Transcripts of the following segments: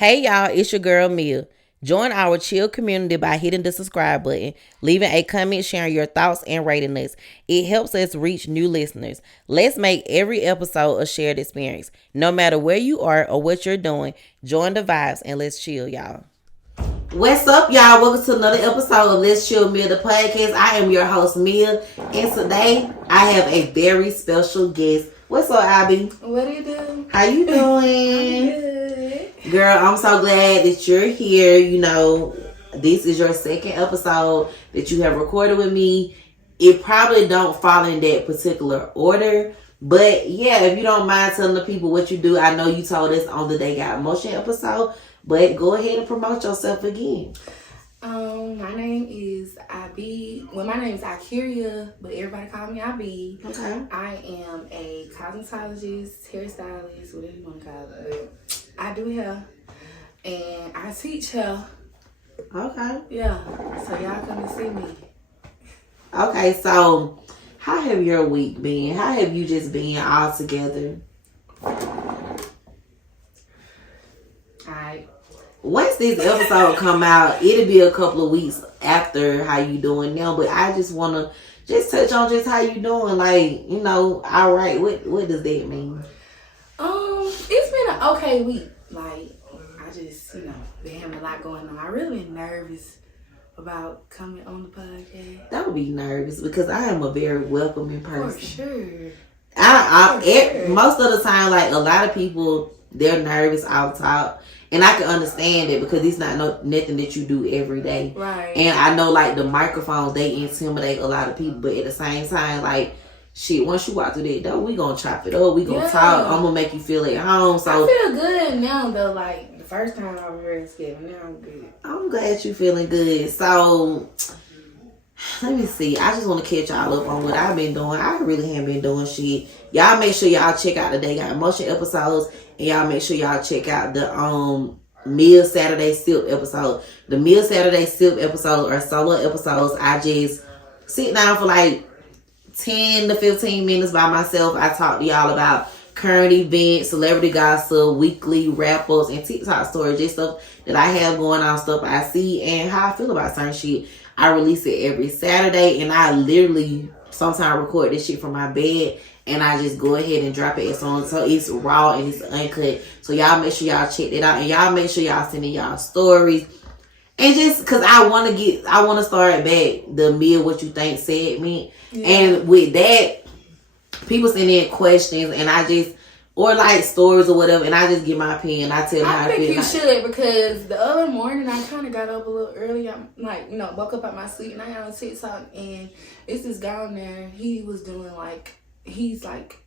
Hey y'all, it's your girl Mia. Join our chill community by hitting the subscribe button, leaving a comment, sharing your thoughts, and rating us. It helps us reach new listeners. Let's make every episode a shared experience. No matter where you are or what you're doing, join the vibes and let's chill, y'all. What's up, y'all? Welcome to another episode of Let's Chill Mia, the podcast. I am your host, Mia, and today I have a very special guest. What's up, Abby? What do you do? How you doing? I'm good. Girl, I'm so glad that you're here. You know, this is your second episode that you have recorded with me. It probably don't fall in that particular order. But yeah, if you don't mind telling the people what you do, I know you told us on the They Got Motion episode, but go ahead and promote yourself again. My name is IB. Well, my name is Ikeria, but everybody call me IB. Okay. I am a cosmetologist, hairstylist, whatever you want to call it. But I do hair, and I teach hair. Okay. Yeah, so y'all come and see me. Okay, so how have your week been? How have you just been all together? Alright. Once this episode come out, it'll be a couple of weeks after how you doing now. But I just want to just touch on just how you doing. Like, you know, all right, what does that mean? It's been an okay week. Like, I just, been having a lot going on. I really been nervous about coming on the podcast. That would be nervous because I am a very welcoming person. For sure. Most of the time, like a lot of people, they're nervous out top. And I can understand it because it's not nothing that you do every day. Right. And I know like the microphones, they intimidate a lot of people. But at the same time, like, shit, once you walk through that door, we gonna chop it up. We gonna talk. I'm gonna make you feel at home. So I feel good now though. Like the first time I was very scared. Now I'm good. I'm glad you feeling good. So let me see. I just want to catch y'all up on what I've been doing. I really haven't been doing shit. Y'all make sure y'all check out the They Got Motion episodes. And y'all make sure y'all check out the Meal Saturday Sip episode. The Meal Saturday Sip episodes are solo episodes. I just sit down for like 10 to 15 minutes by myself. I talk to y'all about current events, celebrity gossip, weekly wrap-ups, and TikTok stories. Just stuff that I have going on, stuff I see, and how I feel about certain shit. I release it every Saturday, and I literally sometimes record this shit from my bed. And I just go ahead and drop it on. So it's raw and it's uncut. So y'all make sure y'all check that out. And y'all make sure y'all send in y'all stories. And just because I want to start back the Mia What You Think segment. Yeah. And with that, people send in questions and I just, or like stories or whatever. And I just give my opinion. I tell them how I feel. I think you should because the other morning I kind of got up a little early. I'm like, woke up out my sleep and I got on TikTok. And it's this guy on there. He was doing like, he's like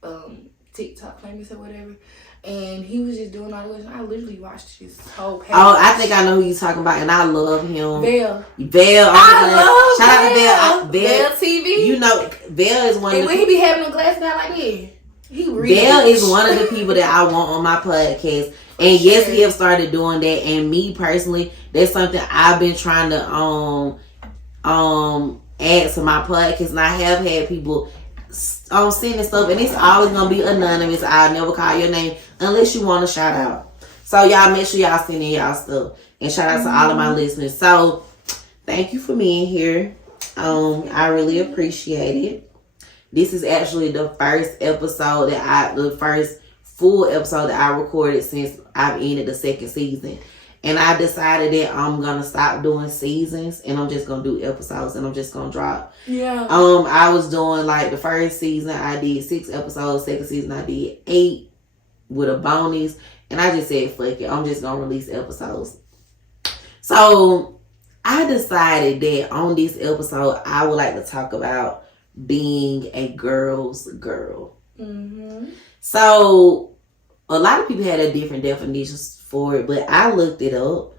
TikTok famous or whatever, and he was just doing all this. I literally watched his whole page. Oh, I think I know who you're talking about, and I love him. Bell. I love shout out to Bell TV. You know, Bell is one. And when he be having a glass down like this, he really. Bell is one of the people that I want on my podcast, and yes, we have started doing that. And me personally, that's something I've been trying to add to my podcast, and I have had people sending stuff, and it's always gonna be anonymous. I'll never call your name unless you want a shout out. So y'all make sure y'all send in y'all stuff, and shout out to all of my listeners. So thank you for being here. I really appreciate it. This is actually the first full episode that I recorded since I've ended the second season. And I decided that I'm going to stop doing seasons and I'm just going to do episodes and I'm just going to drop. Yeah. I was doing like the first season I did 6 episodes. Second season I did 8 with a bonus. And I just said, fuck it. I'm just going to release episodes. So I decided that on this episode, I would like to talk about being a girl's girl. Mm-hmm. So a lot of people had a different definitions for it, but I looked it up,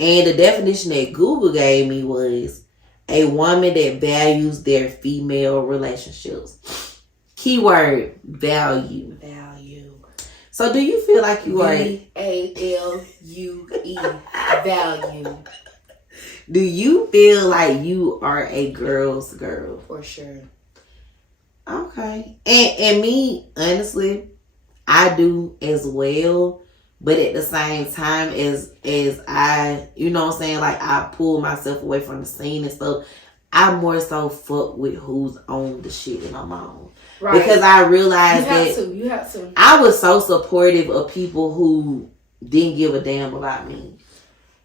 and the definition that Google gave me was a woman that values their female relationships. Keyword, value. So do you feel like you are VALUE value? Do you feel like you are a girl's girl? For sure. Okay. And me, honestly, I do as well. But at the same time as I, you know what I'm saying, like I pull myself away from the scene and stuff, I more so fuck with who's on the shit that I'm on. Right. Because I realized you have to. I was so supportive of people who didn't give a damn about me.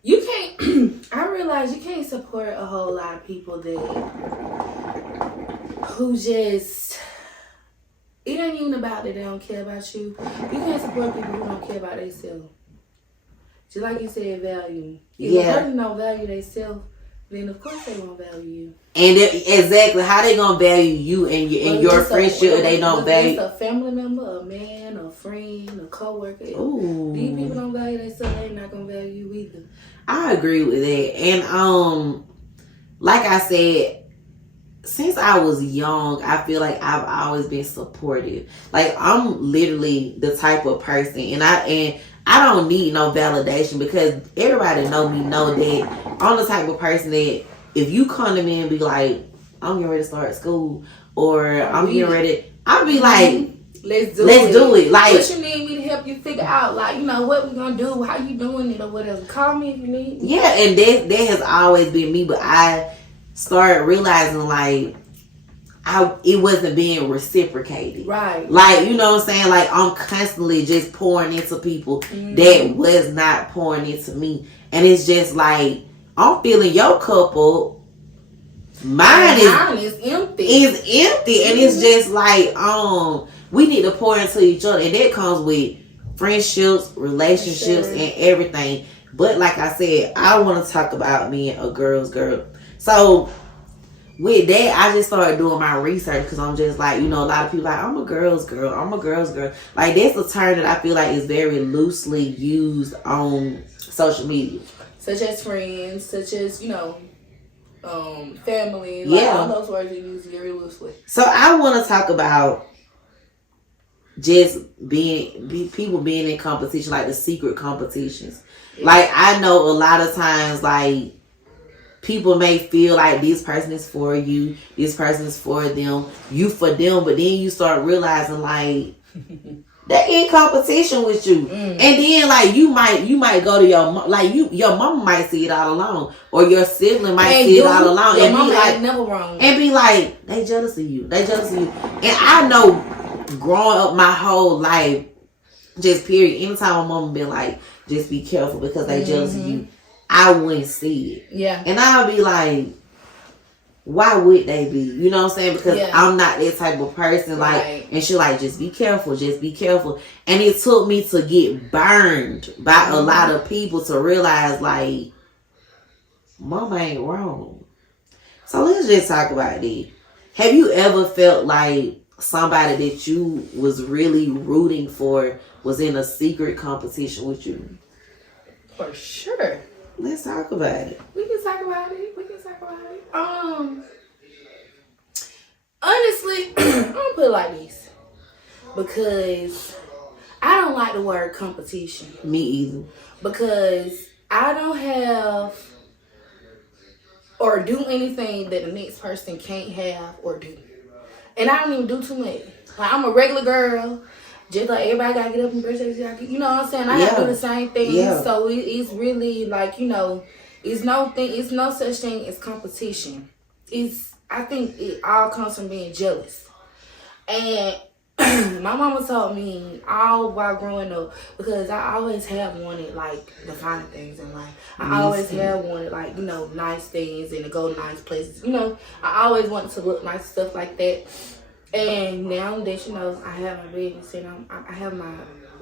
You can't, I realize you can't support a whole lot of people who just, it ain't even about that they don't care about you. You can't support people who don't care about themselves. Just like you said, value. If a person don't value themselves, then of course they won't value you. And exactly, how they gonna value you and your friendship if they don't value? It's a family member, a man, a friend, a coworker. Ooh. These people don't value themselves, they're not gonna value you either. I agree with that. And like I said, since I was young, I feel like I've always been supportive. Like I'm literally the type of person, and I don't need no validation because everybody know that I'm the type of person that if you come to me and be like, I'm getting ready to start school, or I'm getting ready, I'll be like, let's do it. Like, what you need me to help you figure out? Like, you know, what we gonna do? How you doing it or whatever? Call me if you need me. Yeah, and that has always been me. But I started realizing like it wasn't being reciprocated. Right. Like, you know what I'm saying? Like I'm constantly just pouring into people that was not pouring into me, and it's just like I'm feeling your couple. Mine is empty. And it's just like we need to pour into each other, and that comes with friendships, relationships, and everything. But like I said, I want to talk about being a girl's girl. So with that, I just started doing my research because I'm just like, you know, a lot of people like, I'm a girl's girl. I'm a girl's girl. Like that's a term that I feel like is very loosely used on social media. Such as friends, such as, you know, family. Like all those words are used very loosely. So I want to talk about just people being in competition, like the secret competitions. Yeah. Like I know a lot of times, like people may feel like this person is for you, this person is for them, you for them, but then you start realizing like they're in competition with you, and then like you might go to your mama might see it all along, or your sibling might see it all along, and be like never wrong, and be like they jealous of you, and I know growing up my whole life, just period, anytime my mama been like just be careful because they jealous of you, I wouldn't see it, and I'll be like, why would they be? You know what I'm saying? Because I'm not that type of person. Like, and she like, just be careful. And it took me to get burned by a lot of people to realize like, mama ain't wrong. So let's just talk about this. Have you ever felt like somebody that you was really rooting for was in a secret competition with you? For sure. Let's talk about it. We can talk about it. Honestly, I'm gonna put it like this. Because I don't like the word competition. Me either. Because I don't have or do anything that the next person can't have or do. And I don't even do too much. Like I'm a regular girl. Just like everybody gotta get up and brush their teeth. You know what I'm saying? I have to do the same thing. Yeah. So it's really like, you know, it's no such thing as competition. I think it all comes from being jealous. And my mama taught me all while growing up, because I always have wanted like the finer things in life. I always have wanted like, you know, nice things and to go nice places. You know, I always wanted to look nice, stuff like that. And now that, you know, I have my business and I have my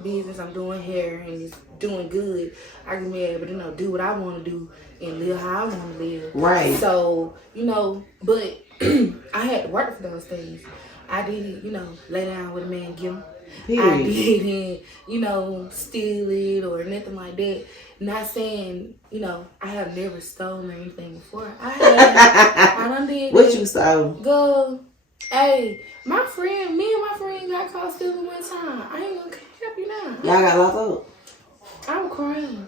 business, I'm doing hair and it's doing good, I can be able to, you know, do what I want to do and live how I want to live. Right. So, you know, but I had to work for those things. I didn't, you know, lay down with a man, give him. I didn't, you know, steal it or nothing like that. Not saying, you know, I have never stolen or anything before. I done did what you stole? Go. Hey, me and my friend got caught stealing one time. I ain't gonna help you now. Y'all got locked up? I was crying.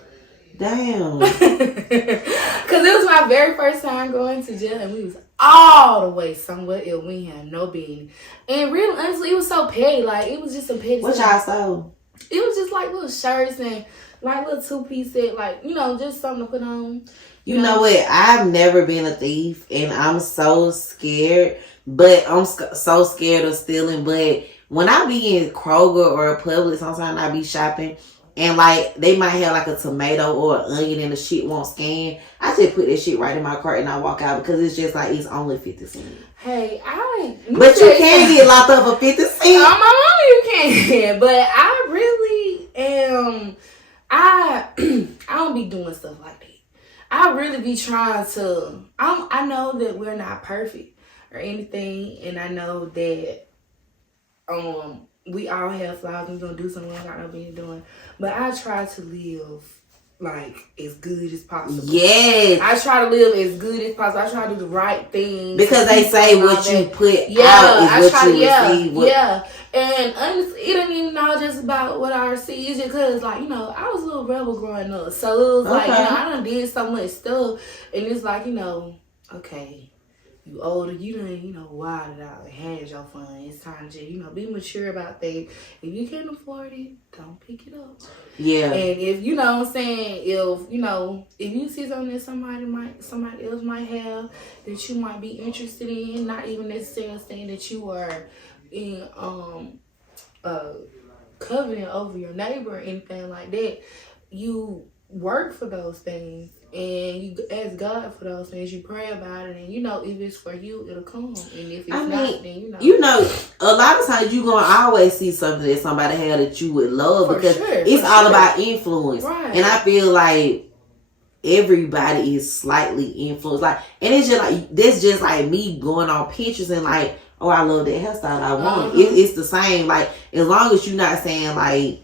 Damn. Because it was my very first time going to jail, and we was all the way somewhere else. We had no being. And really, honestly, it was so petty. Like, it was just a petty what stuff. y'all stole? It was just like little shirts and like little 2-piece set, like, you know, just something to put on. You know what? I've never been a thief, and I'm so scared. But I'm so scared of stealing. But when I be in Kroger or Publix, sometimes I be shopping, and like they might have like a tomato or an onion, and the shit won't scan. I just put that shit right in my cart and I walk out because it's just like it's only 50 cents. Hey, but you can get locked up for 50 cents. On my mom, you can. But I really am. I don't be doing stuff like that. I really be trying to. I know that we're not perfect or anything, and I know that we all have flaws and we're gonna do something we ain't got no business doing. But I try to live like as good as possible. Yes. I try to live as good as possible. I try to do the right thing. Because they say what you put out is what you receive. Yeah. And honestly, it ain't even all just about what I receive. It's just because, like, you know, I was a little rebel growing up. So it was like, you know, I done did so much stuff. And it's like, you know, okay, you older, you done, you know, wilded out and had your fun. It's time to, you know, be mature about things. If you can't afford it, don't pick it up. Yeah. And if, you know what I'm saying, if, you know, if you see something that somebody else might have that you might be interested in, not even necessarily saying that you are in covenant over your neighbor or anything like that, you work for those things and you ask God for those things. You pray about it, and you know if it's for you, it'll come. And if it's not, then you know. A lot of times you gonna always see something that somebody had that you would love because it's all about influence. Right. And I feel like everybody is slightly influenced. Like, and it's just like this, just like me going on pictures and like, oh, I love that hairstyle. I want it. It's the same. Like, as long as you're not saying like,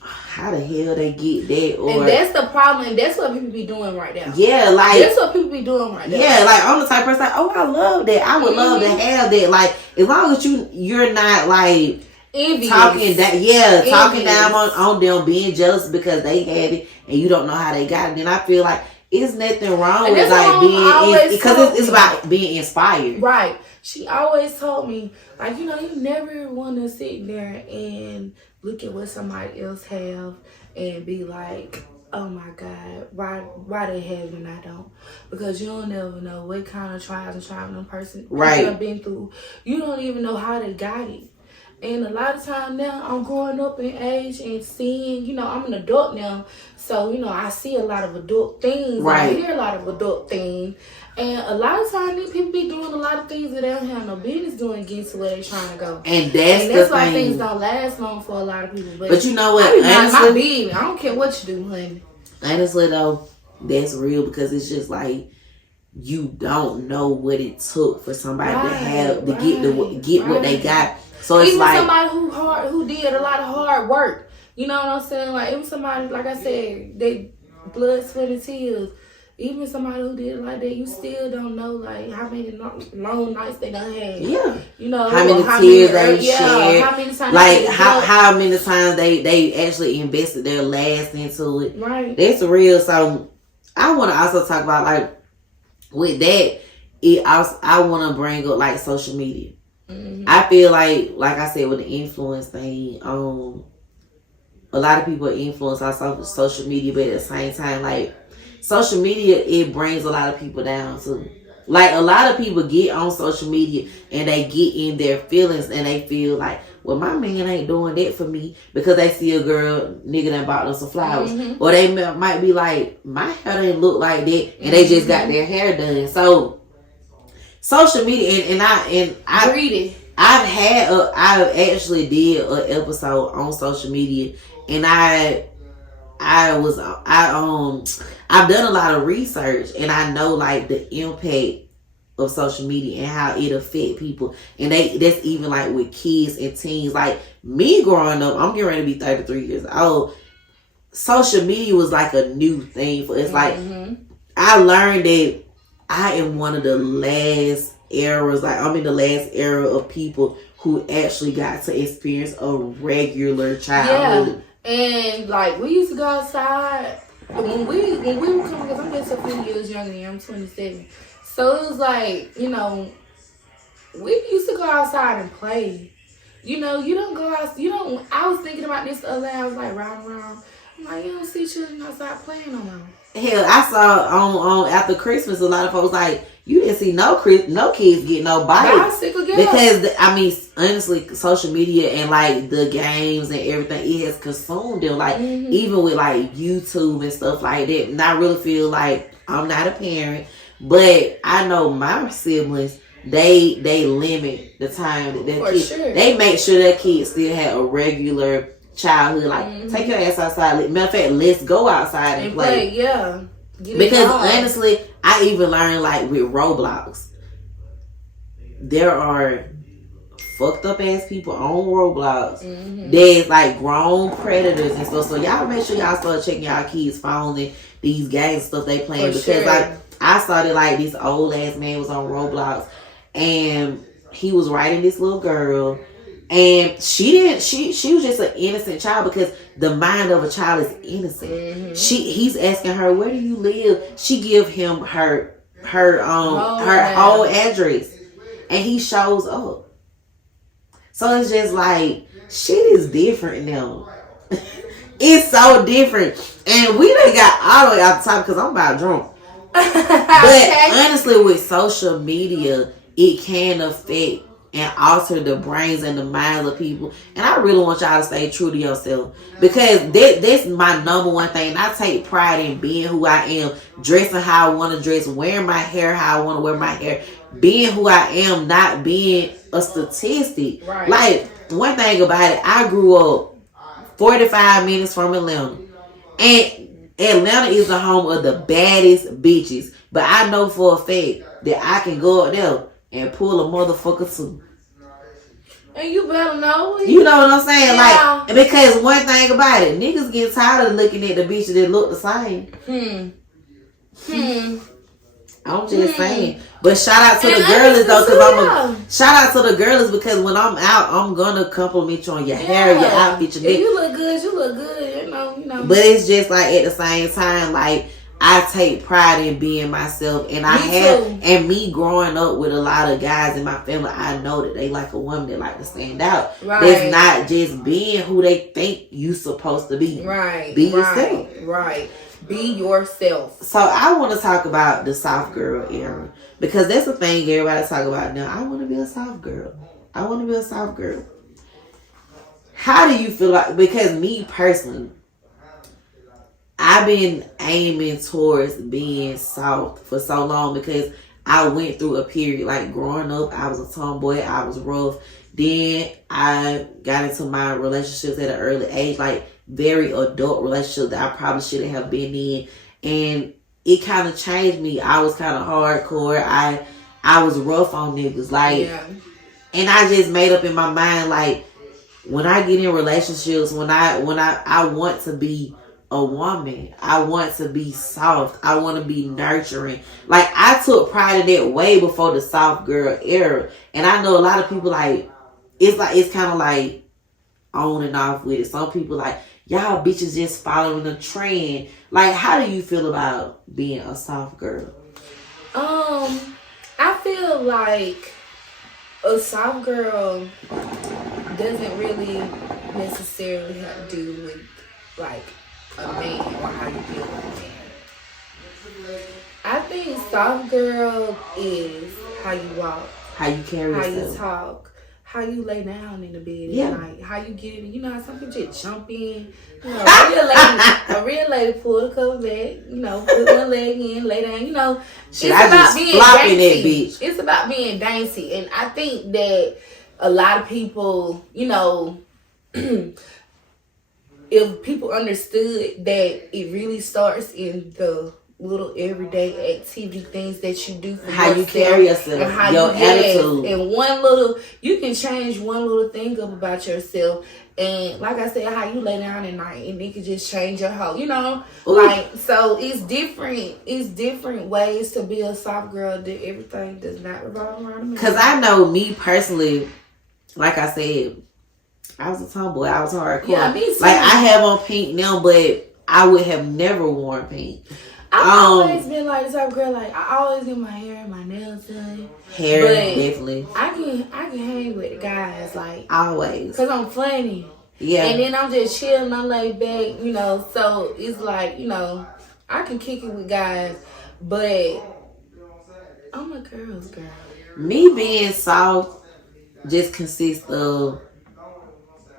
how the hell they get that? Or, and that's the problem, and that's what people be doing right now. Yeah, like that's what people be doing right now. Yeah, like I'm the type of person like, oh, I love that. I would love to have that. Like, as long as you're not like envious. talking down on them, being jealous because they had it and you don't know how they got it. Then I feel like it's nothing wrong with like being, because it's about being inspired. Right. She always told me, like, you know, you never want to sit there and look at what somebody else have and be like, oh my God, why they have it and I don't? Because you don't never know what kind of trials and tribulations person have been through. You don't even know how they got it. And a lot of time now, I'm growing up in age and seeing, you know, I'm an adult now. So, you know, I see a lot of adult things. Right. I hear a lot of adult things. And a lot of times, these people be doing a lot of things that they don't have no business doing against to where they're trying to go. And that's why things don't last long for a lot of people. But you know what? Honestly, I don't care what you do, honey. Honestly, though, that's real because it's just like, you don't know what it took for somebody to get what they got. So it's even like somebody who did a lot of hard work. You know what I'm saying? Like, even somebody, like I said, they blood, sweat, and tears. Even somebody who did it like that, you still don't know like how many long nights they done had. Yeah, you know how many tears they shared. How many times like how many times they actually invested their last into it. Right, that's real. So I want to also talk about like with that. I want to bring up like social media. Mm-hmm. I feel like I said with the influence thing, a lot of people are influenced on social media, but at the same time, like social media, it brings a lot of people down too. Like a lot of people get on social media and they get in their feelings and they feel like, well, my man ain't doing that for me because they see a nigga that bought them some flowers. Mm-hmm. Or they might be like, my hair didn't look like that, and they just got their hair done. So social media and I've actually did an episode on social media, and I've done a lot of research, and I know like the impact of social media and how it affect people, and that's even like with kids and teens. Like me growing up, I'm getting ready to be 33 years old. Social media was like a new thing for us. Like I learned that I am one of the last eras. Like I'm in the last era of people who actually got to experience a regular childhood. Yeah, and like we used to go outside when we were coming. Because I'm just a few years younger than you. I'm 27. So it was like, you know, we used to go outside and play. you know, you don't go out. You don't. I was thinking about this the other day. I was like riding around. I'm like, you don't see children outside playing no more. Hell, I saw on after Christmas a lot of folks like you didn't see no kids get no bikes because I mean honestly social media and like the games and everything it has consumed them like even with like YouTube and stuff like that. And I really feel like I'm not a parent, but I know my siblings they limit the time that their kids they make sure their kids still have a regular childhood, like take your ass outside. Matter of fact, let's go outside and play. Yeah, because honestly, I even learned like with Roblox, there are fucked up ass people on Roblox. There's like grown predators and stuff. So y'all make sure y'all start checking y'all kids' phones and these games and stuff they playing because like I started like this old ass man was on Roblox and he was writing this little girl. And she was just an innocent child because the mind of a child is innocent. He's asking her, where do you live? She give him her whole address and he shows up. So it's just like shit is different now. It's so different. And we done got all the way out the top because I'm about drunk. But honestly with social media it can affect and alter the brains and the minds of people. And I really want y'all to stay true to yourself. Because that's my number one thing. And I take pride in being who I am. Dressing how I want to dress. Wearing my hair how I want to wear my hair. Being who I am. Not being a statistic. Right. Like, one thing about it. I grew up 45 minutes from Atlanta. And Atlanta is the home of the baddest bitches. But I know for a fact that I can go up there and pull a motherfucker too. And you better know it. You know what I'm saying? Yeah. Like, because one thing about it, niggas get tired of looking at the bitches that look the same. I'm just saying. But shout out to the girlies though, because shout out to the girlies because when I'm out, I'm gonna compliment you on your hair, your outfit, your neck. You look good. You look good. You know. But it's just like at the same time, like. I take pride in being myself and and me growing up with a lot of guys in my family, I know that they like a woman that like to stand out. Right. That's not just being who they think you supposed to be. Right. Be yourself. Right. Be yourself. So I want to talk about the soft girl era because that's the thing everybody talk about now. I want to be a soft girl. I want to be a soft girl. How do you feel like, because me personally, I've been aiming towards being soft for so long because I went through a period like growing up. I was a tomboy. I was rough. Then I got into my relationships at an early age, like very adult relationships that I probably shouldn't have been in. And it kind of changed me. I was kind of hardcore. I was rough on niggas. And I just made up in my mind, like, when I get in relationships, when I want to be a woman. I want to be soft. I want to be nurturing. Like, I took pride in that way before the soft girl era. And I know a lot of people it's kind of like on and off with it. Some people like, y'all bitches just following the trend. Like, how do you feel about being a soft girl? I feel like a soft girl doesn't really necessarily have to do with like a man or how you deal with a man. I think soft girl is how you walk, how you carry yourself, how you talk, how you lay down in the bed at night, how you get in. You know how some people just jump in. You know, a real lady pull the cover back. You know, put one leg in, lay down. You know, it's about being dainty. It's about being dainty, and I think that a lot of people, you know. If people understood that it really starts in the little everyday activity things that you do for how you carry yourself, and how your attitude, and you can change one little thing up about yourself, and like I said, how you lay down at night, and it can just change your whole, you know. Ooh. Like, so it's different ways to be a soft girl. That everything does not revolve around me. Because I know me personally, like I said, I was a tomboy. I was hardcore. Yeah, me too. Like, I have on pink now, but I would have never worn pink. I've always been like this type of girl. Like I always get my hair and my nails done. Hair, definitely. I can hang with the guys like always, cause I'm funny. Yeah. And then I'm just chilling. I'm laid back, you know. So it's like, you know, I can kick it with guys, but I'm a girl's girl. Me being soft just consists of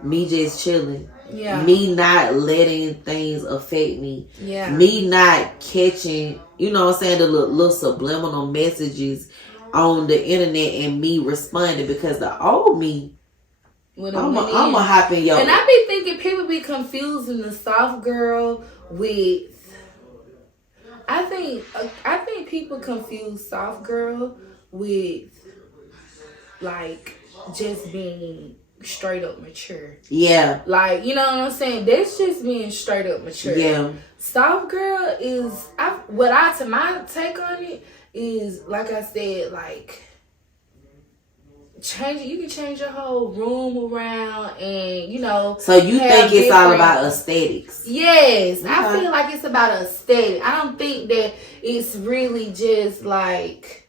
me just chilling. Yeah. Me not letting things affect me. Yeah. Me not catching, you know what I'm saying, the little subliminal messages on the internet and me responding, because the old me, I'm gonna hop in your. And I be thinking people be confusing the soft girl with. I think people confuse soft girl with like just being straight up mature. Yeah. Like, you know what I'm saying? That's just being straight up mature. Yeah. Soft girl is my take on it is, like I said, like you can change your whole room around, and you know. So you think it's all about aesthetics? Yes, okay. I feel like it's about aesthetic. I don't think that it's really just like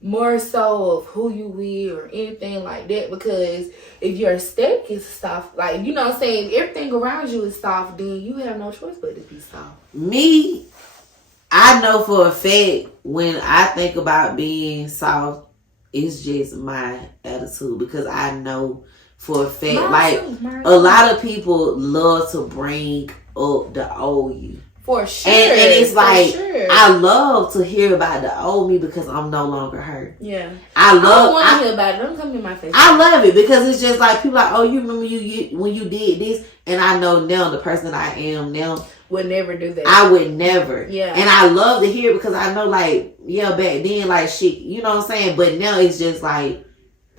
more so of who you with or anything like that. Because if your aesthetic is soft, like, you know what I'm saying, if everything around you is soft, then you have no choice but to be soft. Me, I know for a fact when I think about being soft, it's just my attitude, because I know for a fact, a lot of people love to bring up the old you. For sure. And it's like, I love to hear about the old me because I'm no longer her. Yeah. I don't want to hear about it. Don't come in my face. I love it because it's just like, people like, oh, you remember when you did this? And I know now the person that I am now would never do that. I would never. Yeah. And I love to hear it because I know, like, yeah, back then, like, shit, you know what I'm saying? But now it's just like,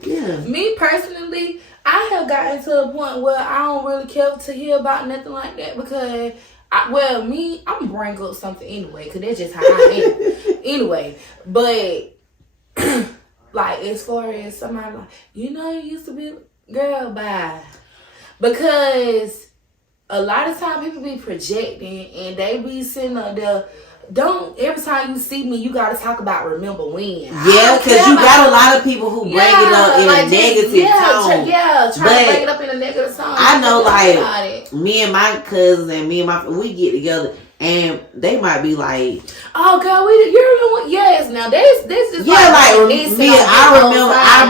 yeah. Me personally, I have gotten to a point where I don't really care to hear about nothing like that, because I'm gonna bring up something anyway, because that's just how I am. Anyway, but like, as far as somebody like, you know, you used to be, girl, bye. Because a lot of time people be projecting and they be sitting up there. Don't, every time you see me, you gotta talk about remember when. Yeah, because you got a lot of people who bring it up in a negative tone. Try to bring it up in a negative tone. I know, like, me and my cousins and me and my, we get together and they might be like, oh God, you're the one. Yes, now this is me. I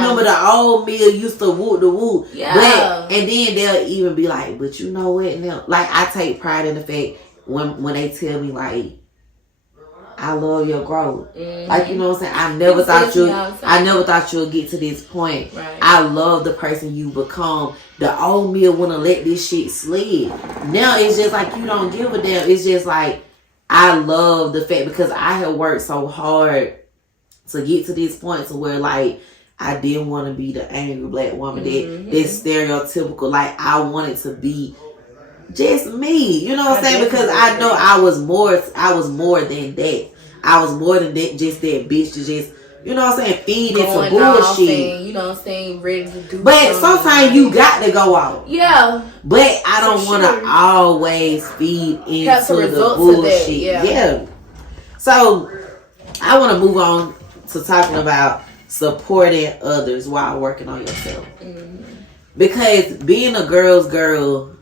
remember the old me used to whoop the whoop. Yeah. And then they'll even be like, but you know what? Now, like, I take pride in the fact when they tell me, like, I love your growth. Mm-hmm. Like, you know what I'm saying? I never thought you'll get to this point. Right. I love the person you become. The old me wanna let this shit slid. Now it's just like, you don't give a damn. It's just like, I love the fact, because I have worked so hard to get to this point to where, like, I didn't want to be the angry black woman that's stereotypical. Like, I wanted to be just me, you know what I'm saying? Because I know I was more than that. I was more than that, just that bitch to just, you know what I'm saying, feed into bullshit. And, you know what I'm saying, ready to do. But sometimes you got to go out. Yeah. But I don't want to always feed into the bullshit. Yeah. So I want to move on to talking about supporting others while working on yourself. Mm-hmm. Because being a girl's girl,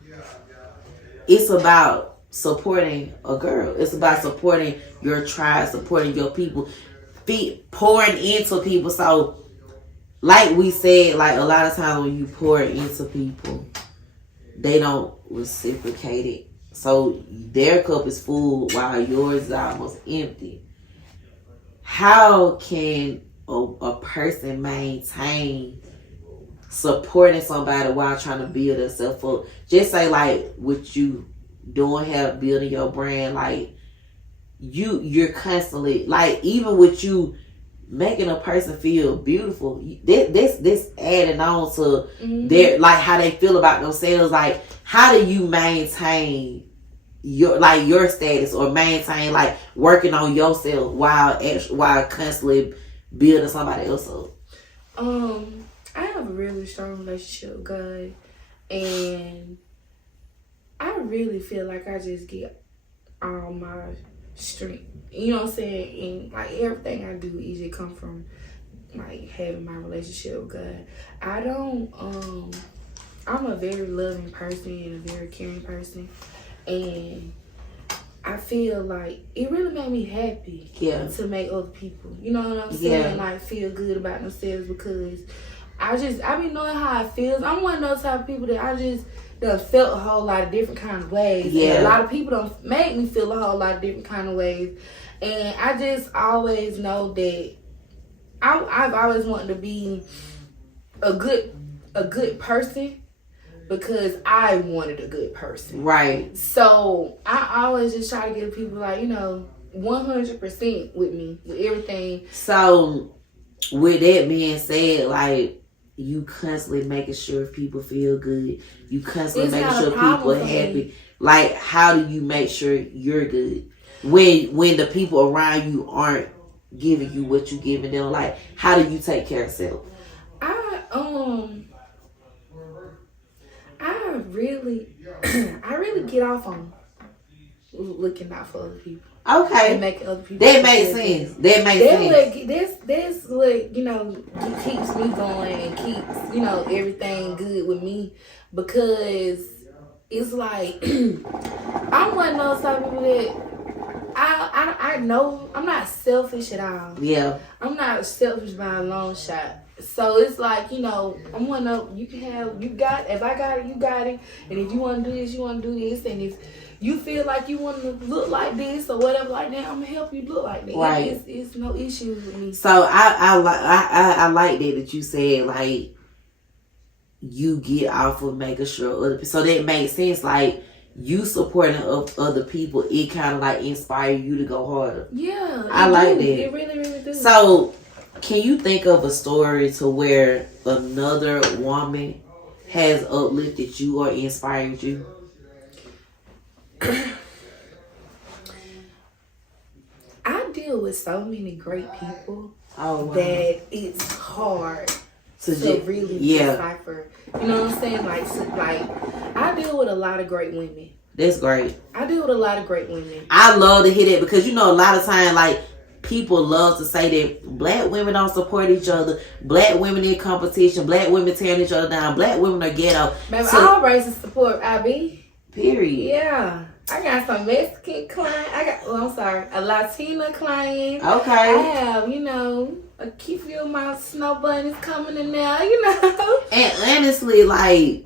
it's about supporting a girl. It's about supporting your tribe, supporting your people, pouring into people. So, like we said, like, a lot of times when you pour into people, they don't reciprocate it. So their cup is full while yours is almost empty. How can a person maintain supporting somebody while trying to build themselves up? Just say, like, what you doing, help building your brand, like, you're constantly, like, even with you making a person feel beautiful, this adding on to their, like, how they feel about themselves. Like, how do you maintain your status, or maintain, like, working on yourself while constantly building somebody else up? I have a really strong relationship with God, and I really feel like I just get all my strength. You know what I'm saying? And like everything I do, it just come from like having my relationship with God. I don't. I'm a very loving person and a very caring person, and I feel like it really made me happy to make other people, you know what I'm saying, like feel good about themselves, because I be knowing how it feels. I'm one of those type of people that I just done felt a whole lot of different kind of ways. Yeah. And a lot of people don't make me feel a whole lot of different kind of ways. And I just always know that I've always wanted to be a good person, because I wanted a good person. Right. So I always just try to get people like, 100% with me, with everything. So with that being said, like, you constantly making sure people feel good. You constantly making sure people are happy. Like, how do you make sure you're good? When the people around you aren't giving you what you giving them, like, how do you take care of self? I really get off on looking out for other people. Okay. And making other people. That makes sense. That's what, keeps me going and keeps, everything good with me, because it's like I'm one of those type of people that I know I'm not selfish at all. Yeah. I'm not selfish by a long shot. So it's like, I'm one of, if I got it, you got it. And if you want to do this, you want to do this. And if you feel like you want to look like this or whatever like that, I'm going to help you look like that. Right. It's no issue with me. So I like that you said, like, you get off of making sure other people. So that makes sense. Like, you supporting of other people, it kind of like inspire you to go harder. Yeah. I like that. It really, really does. So, can you think of a story to where another woman has uplifted you or inspired you? I deal with so many great people that it's hard to really decipher. You know what I'm saying? Like I deal with a lot of great women. That's great. I deal with a lot of great women. I love to hear that, because a lot of time, like, people love to say that black women don't support each other, black women in competition, black women tearing each other down, black women are ghetto. Baby, all races support IB. Period. Yeah. I got some Mexican clients. A Latina client. Okay. I have, a few of my snow bunnies coming in there, And honestly, like,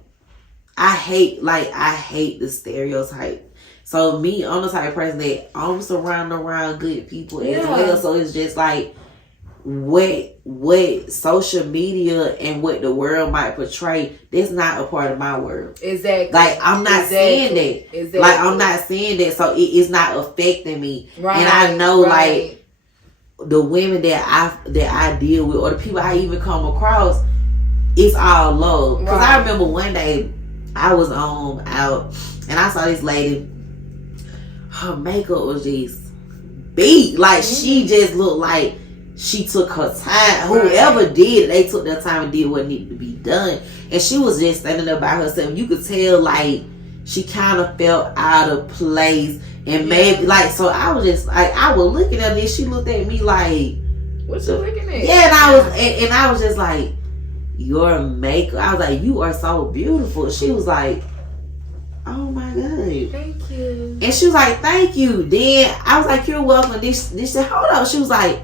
I hate the stereotype. So me, I'm the type of person that I'm surrounded around good people as well. So it's just like what social media and what the world might portray, that's not a part of my world. Exactly. Like, I'm not saying that. Exactly. Like, I'm not saying that. So it's not affecting me. Right. And I know like the women that I deal with, or the people I even come across, it's all love. Because I remember one day I was out and I saw this lady. Her makeup was just beat. Like, she just looked like she took her time. Whoever did it, they took their time and did what needed to be done. And she was just standing there by herself. You could tell, like, she kind of felt out of place. And maybe, like, so I was just, like, I was looking at her and she looked at me like, what you looking at? Yeah, and I was just like, your makeup. I was like, you are so beautiful. She was like, oh my God. Thank you. And she was like, thank you. Then I was like, you're welcome. This said, hold on. She was like,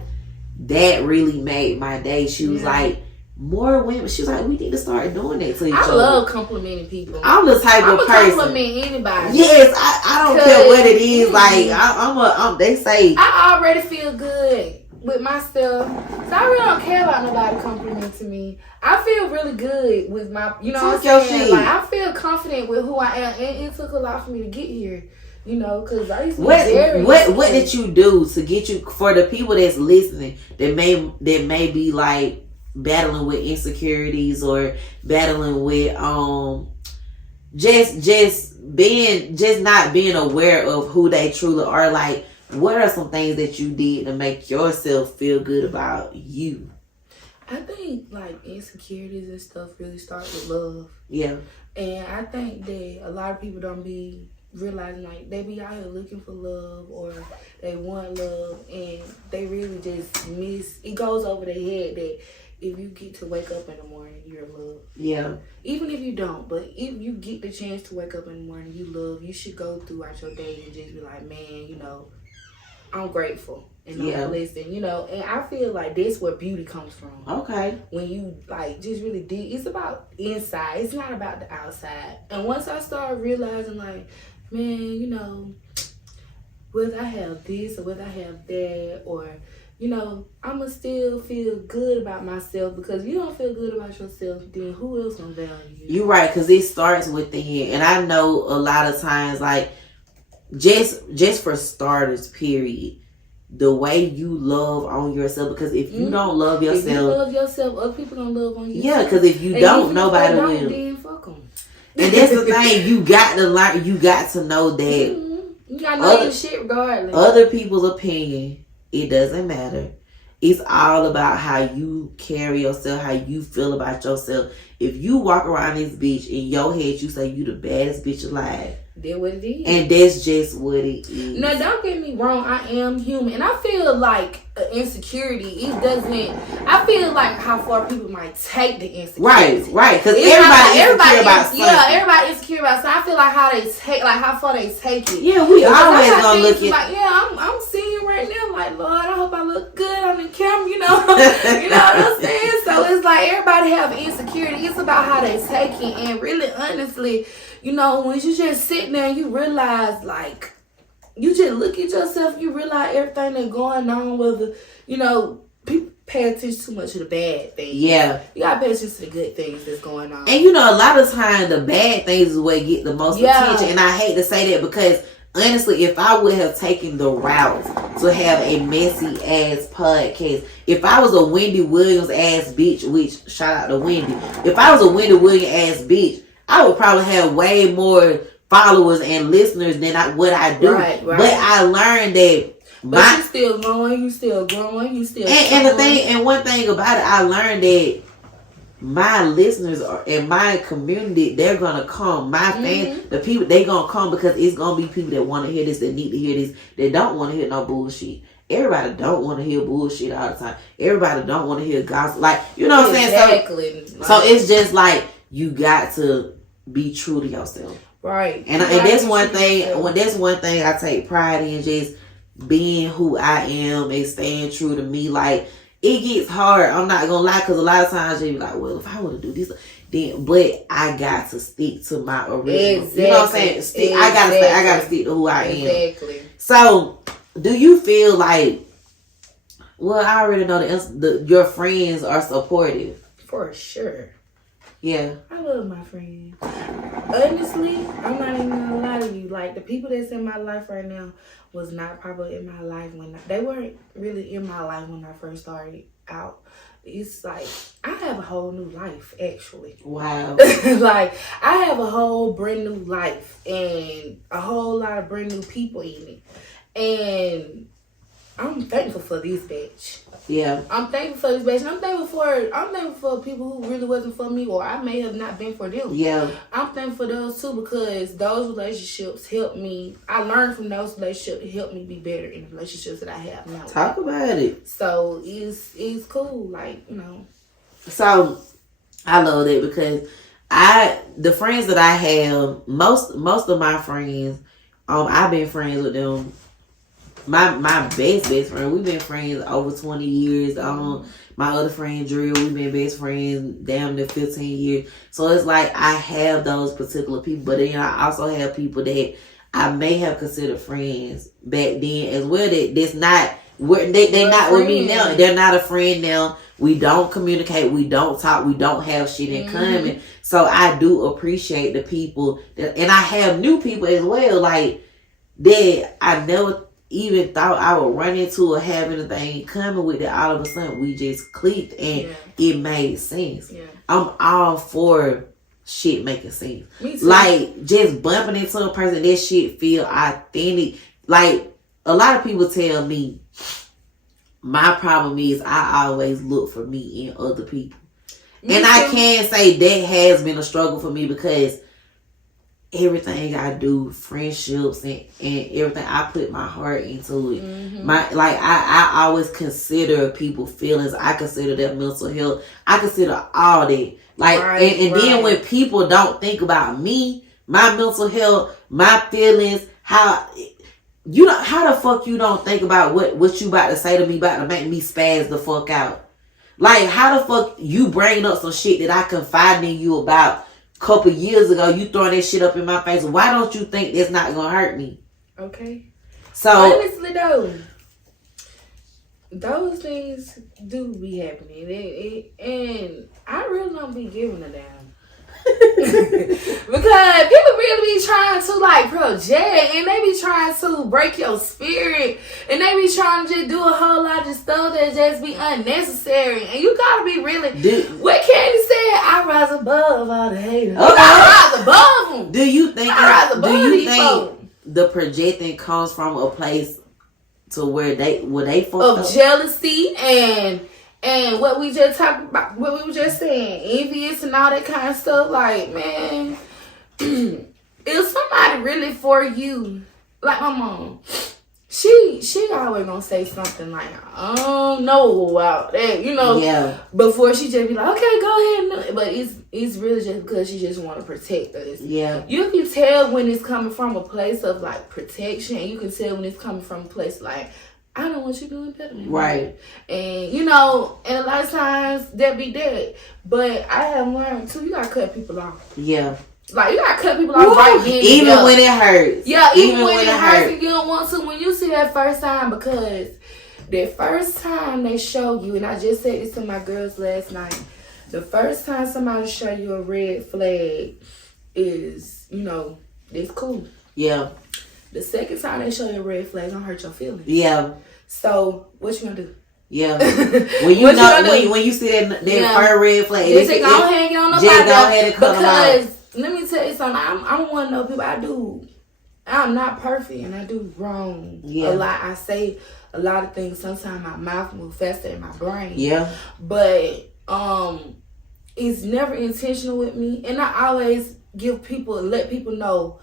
that really made my day. She was like, more women. She was like, we need to start doing that to each other. I love complimenting people. I'm the type of person. Compliment anybody. Yes, I don't care what it is. Like, they say. I already feel good with myself. So I really don't care about nobody complimenting me. I feel really good with my, what I'm saying? Like, I feel confident with who I am. And it took a lot for me to get here. Because I used to be very what did you do to get you, for the people that's listening that may be like battling with insecurities or battling with just not being aware of who they truly are, like, what are some things that you did to make yourself feel good about you? I think, like, insecurities and stuff really start with love. Yeah. And I think that a lot of people don't be realizing like they be out here looking for love or they want love and they really just miss. It goes over their head that if you get to wake up in the morning, you're loved. Yeah. Even if you don't, but if you get the chance to wake up in the morning, you love. You should go throughout your day and just be like, man, you know, I'm grateful and I'm blessed, and you know, and I feel like that's where beauty comes from. Okay. When you like just really dig, it's about inside. It's not about the outside. And once I started realizing, like, man, you know, whether I have this or whether I have that, or you know, I'ma still feel good about myself, because if you don't feel good about yourself, then who else gonna value you? You're right, because it starts within. And I know a lot of times, like, just for starters, period, the way you love on yourself, because if you don't love yourself, if you love yourself, other people gonna love on you. Yeah, because if you don't, nobody will. Then fuck them. And that's the thing, you got to learn. You got to know that you gotta know your shit regardless. Other people's opinion, it doesn't matter. It's all about how you carry yourself, how you feel about yourself. If you walk around this bitch in your head, you say you the baddest bitch alive. That's what it is. And that's just what it is. Now, don't get me wrong. I am human. And I feel like insecurity, it doesn't... I feel like how far people might take the insecurity. Right. Because everybody insecure about something. Yeah, everybody insecure about something. I feel like how far they take it. Yeah, we always gonna look at... Like, yeah, I'm seeing right now, like, Lord, I hope I look good on the camera, you know? You know what I'm saying? So it's like everybody have insecurity. It's about how they take it. And really, honestly... You know, when you just sit there and you realize, like, you just look at yourself, you realize everything that's going on, whether, you know, people pay attention too much to the bad things. Yeah. You gotta pay attention to the good things that's going on. And, you know, a lot of times the bad things is what get the most attention. And I hate to say that because, honestly, if I would have taken the route to have a messy ass podcast, if I was a Wendy Williams ass bitch, which, shout out to Wendy, if I was a Wendy Williams ass bitch, I would probably have way more followers and listeners than what I do. Right. But I learned that. But you still growing, you still and the thing, and one thing about it, I learned that my listeners in my community, they're gonna come. My fans, the people, they gonna come because it's gonna be people that want to hear this, that need to hear this, that don't want to hear no bullshit. Everybody don't want to hear bullshit all the time. Everybody don't want to hear gossip. Like, you know what I'm saying? Exactly. So it's just like you got to be true to yourself, right? And that's one thing. That's one thing I take pride in, just being who I am and staying true to me. Like, it gets hard. I'm not gonna lie, because a lot of times you be like, well, if I want to do this, then, but I got to stick to my original. Exactly. You know what I'm saying? I gotta stick to who I am. Exactly. So, do you feel like? Well, I already know the answer. Your friends are supportive. For sure. Yeah. I love my friends. Honestly, I'm not even gonna lie to you. Like, the people that's in my life right now was not probably in my life they weren't really in my life when I first started out. It's like, I have a whole new life, actually. Wow. Like, I have a whole brand new life and a whole lot of brand new people in it. And I'm thankful for this batch. Yeah. I'm thankful for this batch. And I'm thankful for people who really wasn't for me, or I may have not been for them. Yeah. I'm thankful for those too, because those relationships helped me. I learned from those relationships. It helped me be better in the relationships that I have now. Talk about it. So it's cool, like, you know. So I love that, because the friends that I have, most of my friends, I've been friends with them. My best friend, we've been friends over 20 years. My other friend Drew, we've been best friends damn near 15 years. So it's like I have those particular people, but then I also have people that I may have considered friends back then as well. That's not they're not with me now. They're not a friend now. We don't communicate. We don't talk. We don't have shit in common. So I do appreciate the people and I have new people as well, like that I never even thought I would run into or have anything coming with it. All of a sudden we just clicked and it made sense. Yeah. I'm all for shit making sense. Me too. Like, just bumping into a person, that shit feel authentic. Like, a lot of people tell me my problem is I always look for me in other people. Me and too. I can say that has been a struggle for me, because everything I do, friendships and everything, I put my heart into it. I always consider people feelings. I consider their mental health. I consider all that. Then when people don't think about me, my mental health, my feelings, how the fuck you don't think about what you about to say to me, about to make me spaz the fuck out? Like, how the fuck you bring up some shit that I confided in you about couple years ago, you throwing that shit up in my face? Why don't you think that's not gonna hurt me? Okay. So honestly though, those things do be happening, and I really don't be giving a damn. Because people really be trying to like project, and they be trying to break your spirit, and they be trying to just do a whole lot of stuff that just be unnecessary. And you gotta be really what Candy said, I rise above all the haters. Okay. You gotta rise above them. Do you think the projecting comes from a place to where they fucked of up? Jealousy and what we just talked about, what we were just saying, envious and all that kind of stuff? Like, man, if somebody really for you, like my mom, she always gonna say something like, I don't know about that, Yeah. Before she just be like, okay, go ahead and do it. But it's really just because she just want to protect us. Yeah. You can tell when it's coming from a place of like protection, and you can tell when it's coming from a place like, I don't want you doing better than me. Right. And and a lot of times that be dead. But I have learned too, you gotta cut people off. Yeah. Like, you gotta cut people off right then. Even when it hurts. Yeah, even when it hurts and you don't want to. When you see that first time, because that first time they show you, and I just said this to my girls last night, the first time somebody show you a red flag is, it's cool. Yeah. The second time they show you a red flag, gonna hurt your feelings. Yeah. So what you gonna do? Yeah. When you see that first red flag, just go hang it on the just go ahead and cut them out. Because let me tell you something. I'm one of those people. I'm not perfect, and I do wrong a lot. I say a lot of things. Sometimes my mouth moves faster than my brain. Yeah. But it's never intentional with me, and I always let people know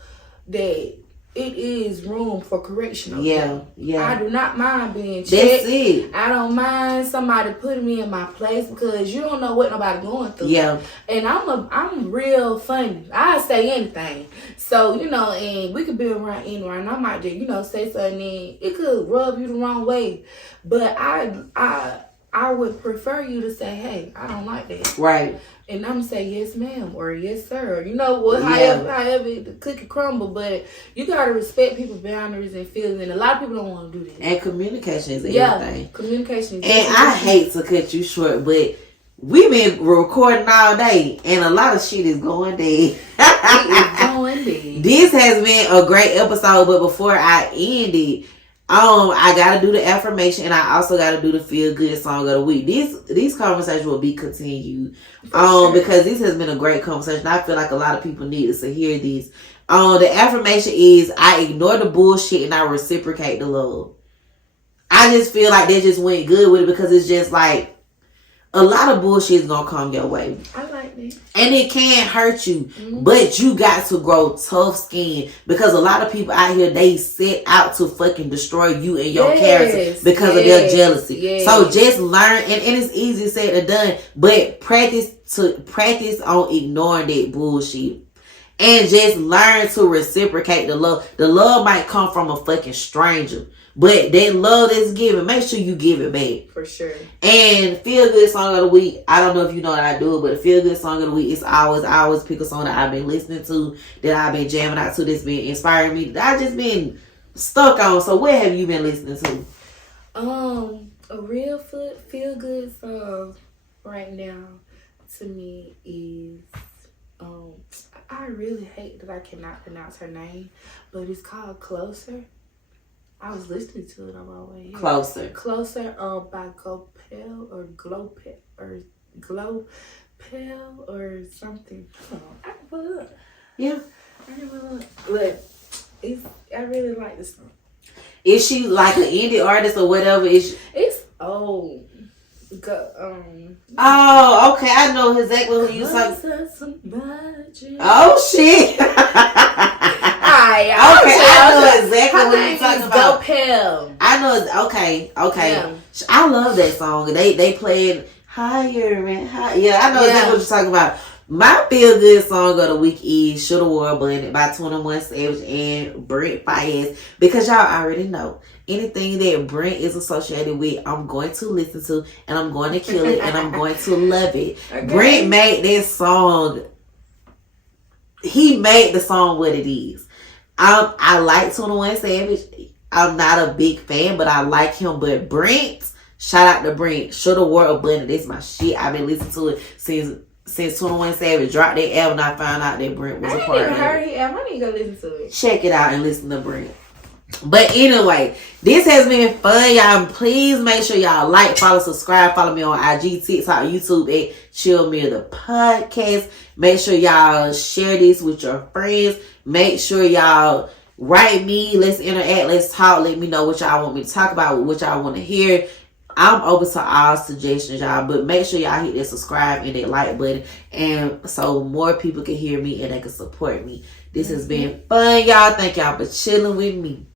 that it is room for correction. Yeah. I do not mind being checked. That's it. I don't mind somebody putting me in my place, because you don't know what nobody going through. Yeah. And I'm real funny. I say anything. So, and we could be around anywhere, and I might just, say something, and it could rub you the wrong way. But I would prefer you to say, hey, I don't like that. Right. And I'm going to say, yes, ma'am, or yes, sir. However the cookie crumble. But you got to respect people's boundaries and feelings. And a lot of people don't want to do that. And communication is everything. Yeah, communication is everything. And I hate to cut you short, but we've been recording all day, and a lot of shit is going dead. It is going dead. This has been a great episode, but before I end it, I gotta do the affirmation, and I also gotta do the feel good song of the week. These conversations will be continued, sure, because this has been a great conversation. I feel like a lot of people need to hear this. The affirmation is, I ignore the bullshit and I reciprocate the love. I just feel like they just went good with it, because it's just like a lot of bullshit is gonna come your way. I like that. And it can hurt you, but you got to grow tough skin, because a lot of people out here, they set out to fucking destroy you and your character because of their jealousy. Yes. So just learn, and it's easy said than done, but practice on ignoring that bullshit. And just learn to reciprocate the love. The love might come from a fucking stranger, but that love that's given, make sure you give it back. For sure. And feel good song of the week. I don't know if you know what I do, but the feel good song of the week is I always pick a song that I've been listening to, that I've been jamming out to, that's been inspiring me, that I've just been stuck on. So what have you been listening to? A real feel good song right now to me is I really hate that I cannot pronounce her name, but it's called Closer. I was listening to it on my way here. Closer by Glopel or something. I can pull it up. Yeah. I can pull it up. But I really like this song. Is she like an indie artist or whatever? It's old. Oh, okay. I know exactly who you talking. Oh shit. Alright, Okay, I know exactly what you're talking about. Go Pam. I know. Okay. Yeah. I love that song. They played higher and higher. Yeah, I know exactly what you're talking about. My feel good song of the week is "Shoulda Wore a Blended" by 21 Savage and Brent Fayez, because y'all already know anything that Brent is associated with, I'm going to listen to and I'm going to kill it and I'm going to love it. Okay. Brent made that song. He made the song what it is. I like 21 Savage. I'm not a big fan, but I like him. But Brent, shout out to Brent. Shoulda Wore a Blended. That's my shit. I've been listening to it since 21 Savage dropped that album. I found out that Brent was a part of it. I ain't even heard his album. I need to go listen to it. Check it out and listen to Brent. But anyway, this has been fun, y'all. Please make sure y'all like, follow, subscribe, follow me on IG, TikTok, YouTube at Chill Me the Podcast. Make sure y'all share this with your friends. Make sure y'all write me. Let's interact. Let's talk. Let me know what y'all want me to talk about, what y'all want to hear. I'm open to all suggestions, y'all. But make sure y'all hit that subscribe and that like button, and so more people can hear me and they can support me. This has been fun, y'all. Thank y'all for chilling with me.